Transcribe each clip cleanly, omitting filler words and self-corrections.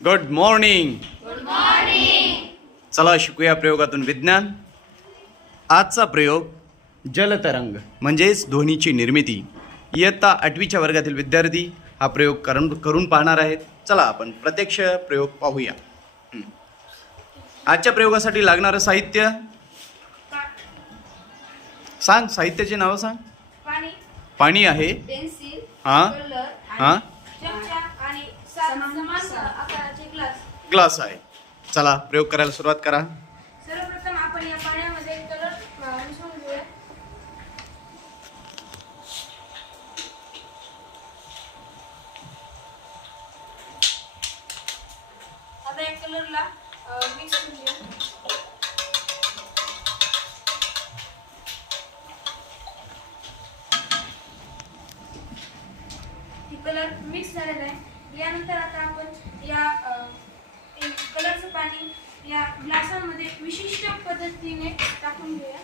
Good morning. Good morning. चला शिकूया प्रयोगातून विज्ञान. आजचा प्रयोग जलतरंग म्हणजेच ध्वनीची निर्मिती. इयत्ता 8वीच्या वर्गातील विद्यार्थी हा प्रयोग करून पाहणार आहेत. चला आपण प्रत्यक्ष प्रयोग पाहूया. आजच्या प्रयोगासाठी लागणारं साहित्य सांग. साहित्याची नावं सांग. पाणी, पाणी आहे. पेन्सिल, हां कलर, हां चमचा आणि समान आकाराचे ग्लास. ग्लास आहे. चला प्रयोग करायला सुरुवात करा. सर्वप्रथम आपण या पाण्यामध्ये कलर मिसळून घेऊया. आता या कलरला मिक्स करून घेऊया. ही कलर मिक्स झालेला आहे. यानंतर आता आपण या कलरचं पाणी या ग्लासामध्ये विशिष्ट पद्धतीने टाकून घेऊया.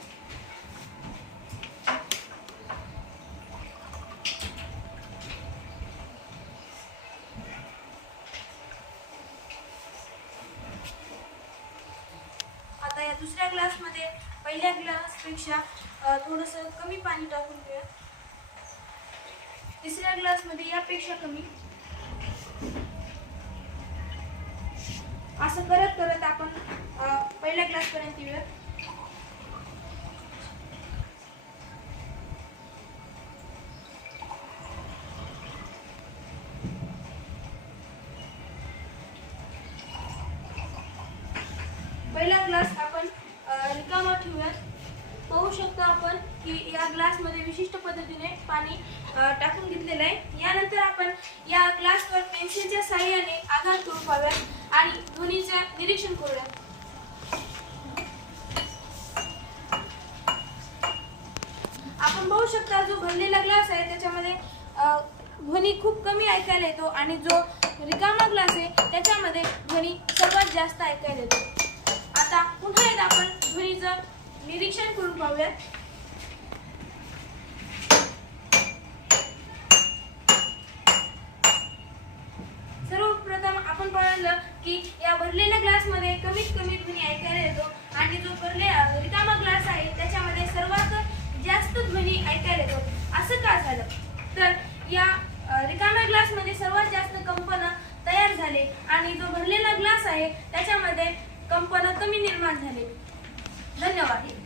आता या दुसऱ्या ग्लासमध्ये पहिल्या ग्लासपेक्षा थोडंसं कमी पाणी टाकून घेऊया. तिसऱ्या ग्लासमध्ये यापेक्षा कमी. असं करत करत आपण पहिल्या ग्लास पर्यंत येऊया. पहिला ग्लास आपण रिकामा ठेवूयात. पाहू शकतो आपण की या ग्लासमध्ये विशिष्ट पद्धतीने पाणी टाकून घेतलेलं आहे. यानंतर आपण या ग्लासवर पेन्सिलच्या साहाय्याने आघात करून पाहूयात आणि ध्वनीचे निरीक्षण करूयात. आपण पाहू शकता जो भरलेला ग्लास आहे त्याच्यामध्ये ध्वनी खूप कमी ऐकायला येतो आणि जो रिकामा ग्लास आहे त्याच्यामध्ये ध्वनी सर्वात जास्त ऐकायला येतो. आता पुन्हा एकदा आपण ध्वनीचं निरीक्षण करून पाहूयात. सर्वप्रथम आपण पाहिलं की या भरलेल्या ग्लासमध्ये कमीत कमी ध्वनी ऐकायला येतो आणि जो रिकामा ग्लास आहे त्याच्यामध्ये सर्वात जास्त